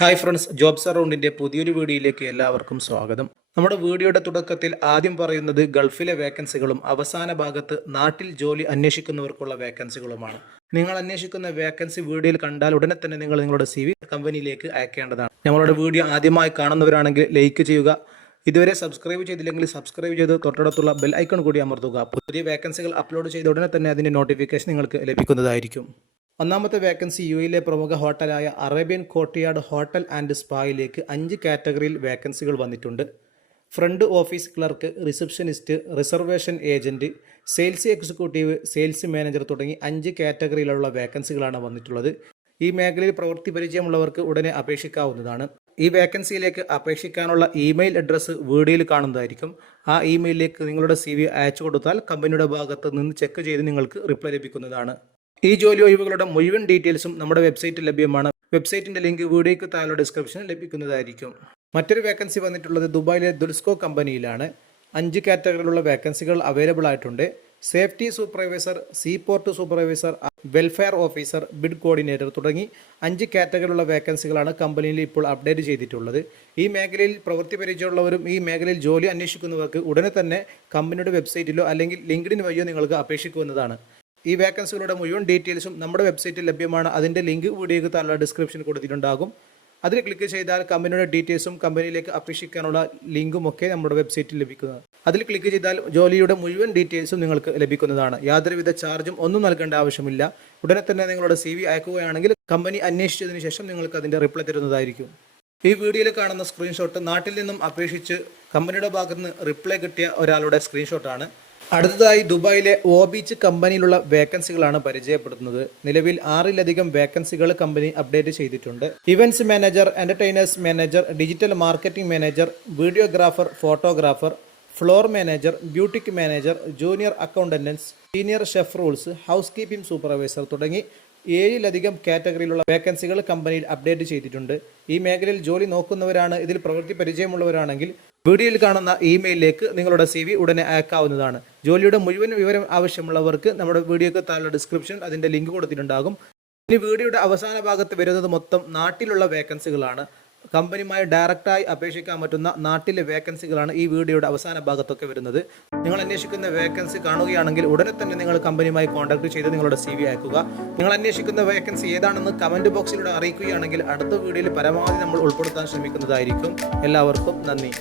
Hi friends, jobs അറൗണ്ടിൻ്റെ പുതിയൊരു വീഡിയോയിലേക്ക് എല്ലാവർക്കും സ്വാഗതം. നമ്മുടെ വീഡിയോയുടെ തുടക്കത്തിൽ ആദ്യം പറയുന്നത് ഗൾഫിലെ വേക്കൻസികളും അവസാന ഭാഗത്ത് നാട്ടിൽ ജോലി അന്വേഷിക്കുന്നവർക്കുള്ള വേക്കൻസികളുമാണ്. നിങ്ങൾ അന്വേഷിക്കുന്ന വേക്കൻസി വീഡിയോയിൽ കണ്ടാൽ ഉടനെ തന്നെ നിങ്ങളുടെ CV കമ്പനിയിലേക്ക് അയക്കേണ്ടതാണ്. ഞങ്ങളുടെ വീഡിയോ ആദ്യമായി കാണുന്നവരാണെങ്കിൽ ലൈക്ക് ചെയ്യുക. ഇതുവരെ സബ്സ്ക്രൈബ് ചെയ്തില്ലെങ്കിൽ സബ്സ്ക്രൈബ് ചെയ്ത് തൊട്ടടുത്തുള്ള ബെൽ ഐക്കൺ കൂടി അമർത്തുക. പുതിയ വേക്കൻസികൾ അപ്ലോഡ് ചെയ്ത ഉടനെ തന്നെ അതിൻ്റെ നോട്ടിഫിക്കേഷൻ നിങ്ങൾക്ക് ലഭിക്കുന്നതായിരിക്കും. ഒന്നാമത്തെ വേക്കൻസി UAE പ്രമുഖ ഹോട്ടലായ അറേബ്യൻ കോർട്ട്യാർഡ് ഹോട്ടൽ ആൻഡ് സ്പായിലേക്ക് 5 കാറ്റഗറിയിൽ വേക്കൻസികൾ വന്നിട്ടുണ്ട്. Front office clerk, receptionist, reservation agent, sales executive, sales manager തുടങ്ങി 5 കാറ്റഗറിയിലുള്ള വേക്കൻസികളാണ് വന്നിട്ടുള്ളത്. ഈ മേഖലയിൽ പ്രവൃത്തി പരിചയമുള്ളവർക്ക് ഉടനെ അപേക്ഷിക്കാവുന്നതാണ്. ഈ വേക്കൻസിയിലേക്ക് അപേക്ഷിക്കാനുള്ള ഇമെയിൽ അഡ്രസ്സ് വീഡിയോയിൽ കാണുന്നതായിരിക്കും. ആ ഇമെയിലിലേക്ക് നിങ്ങളുടെ CV അയച്ചു കൊടുത്താൽ കമ്പനിയുടെ ഭാഗത്ത് നിന്ന് ചെക്ക് ചെയ്ത് നിങ്ങൾക്ക് റിപ്ലൈ ലഭിക്കുന്നതാണ്. ഈ ജോലി ഒഴിവുകളുടെ മുഴുവൻ ഡീറ്റെയിൽസും നമ്മുടെ വെബ്സൈറ്റിൽ ലഭ്യമാണ്. വെബ്സൈറ്റിൻ്റെ ലിങ്ക് വീഡിയോയ്ക്ക് താഴെ ഡിസ്ക്രിപ്ഷനിൽ ലഭിക്കുന്നതായിരിക്കും. മറ്റൊരു വേക്കൻസി വന്നിട്ടുള്ളത് ദുബായിലെ ദുൽസ്കോ കമ്പനിയിലാണ്. 5 കാറ്റഗറിയിലുള്ള വേക്കൻസികൾ അവൈലബിൾ ആയിട്ടുണ്ട്. Safety supervisor, seaport supervisor, welfare officer, bid coordinator തുടങ്ങി 5 കാറ്റഗറിയിലുള്ള വേക്കൻസികളാണ് കമ്പനിയിൽ ഇപ്പോൾ അപ്ഡേറ്റ് ചെയ്തിട്ടുള്ളത്. ഈ മേഖലയിൽ പ്രവൃത്തി പരിചയമുള്ളവരും ഈ മേഖലയിൽ ജോലി അന്വേഷിക്കുന്നവർക്ക് ഉടനെ തന്നെ കമ്പനിയുടെ വെബ്സൈറ്റിലോ അല്ലെങ്കിൽ ലിങ്ക്ഡിൻ വഴിയോ നിങ്ങൾക്ക് അപേക്ഷിക്കാവുന്നതാണ്. ഈ വേക്കൻസികളുടെ മുഴുവൻ ഡീറ്റെയിൽസും നമ്മുടെ വെബ്സൈറ്റിൽ ലഭ്യമാണ്. അതിൻ്റെ ലിങ്ക് വീഡിയോയ്ക്ക് താഴെ ഡിസ്ക്രിപ്ഷൻ കൊടുത്തിട്ടുണ്ടാകും. അതിൽ ക്ലിക്ക് ചെയ്താൽ കമ്പനിയുടെ ഡീറ്റെയിൽസും കമ്പനിയിലേക്ക് അപേക്ഷിക്കാനുള്ള ലിങ്കും ഒക്കെ നമ്മുടെ വെബ്സൈറ്റിൽ ലഭിക്കുന്നതാണ്. അതിൽ ക്ലിക്ക് ചെയ്താൽ ജോലിയുടെ മുഴുവൻ ഡീറ്റെയിൽസും നിങ്ങൾക്ക് ലഭിക്കുന്നതാണ്. യാതൊരുവിധ ചാർജും ഒന്നും നൽകേണ്ട ആവശ്യമില്ല. ഉടനെ തന്നെ നിങ്ങളുടെ CV അയക്കുകയാണെങ്കിൽ കമ്പനി അന്വേഷിച്ചതിന് ശേഷം നിങ്ങൾക്ക് അതിൻ്റെ റിപ്ലൈ തരുന്നതായിരിക്കും. ഈ വീഡിയോയിൽ കാണുന്ന സ്ക്രീൻഷോട്ട് നാട്ടിൽ നിന്നും അപേക്ഷിച്ച് കമ്പനിയുടെ ഭാഗത്ത് നിന്ന് റിപ്ലൈ കിട്ടിയ ഒരാളുടെ സ്ക്രീൻഷോട്ടാണ്. അടുത്തതായി ദുബായിലെ ബീച്ച് കമ്പനിയിലുള്ള വേക്കൻസികളാണ് പരിചയപ്പെടുത്തുന്നത്. നിലവിൽ 6ലധികം വേക്കൻസികൾ കമ്പനി അപ്ഡേറ്റ് ചെയ്തിട്ടുണ്ട്. Events manager, entertainers manager, digital marketing manager, videographer, photographer, floor manager, boutique manager, junior accountants, senior chef rules, house keeping supervisor തുടങ്ങി 7ലധികം കാറ്റഗറിയിലുള്ള വേക്കൻസികൾ കമ്പനിയിൽ അപ്ഡേറ്റ് ചെയ്തിട്ടുണ്ട്. ഈ മേഖലയിൽ ജോലി നോക്കുന്നവരാണ്, ഇതിൽ പ്രവൃത്തി പരിചയമുള്ളവരാണെങ്കിൽ വീഡിയോയിൽ കാണുന്ന ഇമെയിലിലേക്ക് നിങ്ങളുടെ CV ഉടനെ അയക്കാവുന്നതാണ്. ജോലിയുടെ മുഴുവൻ വിവരം ആവശ്യമുള്ളവർക്ക് നമ്മുടെ വീഡിയോക്ക് താഴെ ഡിസ്ക്രിപ്ഷനിൽ അതിൻ്റെ ലിങ്ക് കൊടുത്തിട്ടുണ്ടാകും. ഇനി വീഡിയോയുടെ അവസാന ഭാഗത്ത് വരുന്നത് മൊത്തം നാട്ടിലുള്ള വേക്കൻസികളാണ്. കമ്പനിയുമായി ഡയറക്റ്റായി അപേക്ഷിക്കാൻ പറ്റുന്ന നാട്ടിലെ വേക്കൻസികളാണ് ഈ വീഡിയോയുടെ അവസാന ഭാഗത്തൊക്കെ വരുന്നത്. നിങ്ങൾ അന്വേഷിക്കുന്ന വേക്കൻസി കാണുകയാണെങ്കിൽ ഉടനെ തന്നെ നിങ്ങൾ കമ്പനിയുമായി കോൺടാക്ട് ചെയ്ത് നിങ്ങളുടെ CV അയക്കുക. നിങ്ങൾ അന്വേഷിക്കുന്ന വേക്കൻസി ഏതാണെന്ന് കമൻറ്റ് ബോക്സിലൂടെ അറിയിക്കുകയാണെങ്കിൽ അടുത്ത വീഡിയോയിൽ പരമാവധി നമ്മൾ ഉൾപ്പെടുത്താൻ ശ്രമിക്കുന്നതായിരിക്കും. എല്ലാവർക്കും നന്ദി.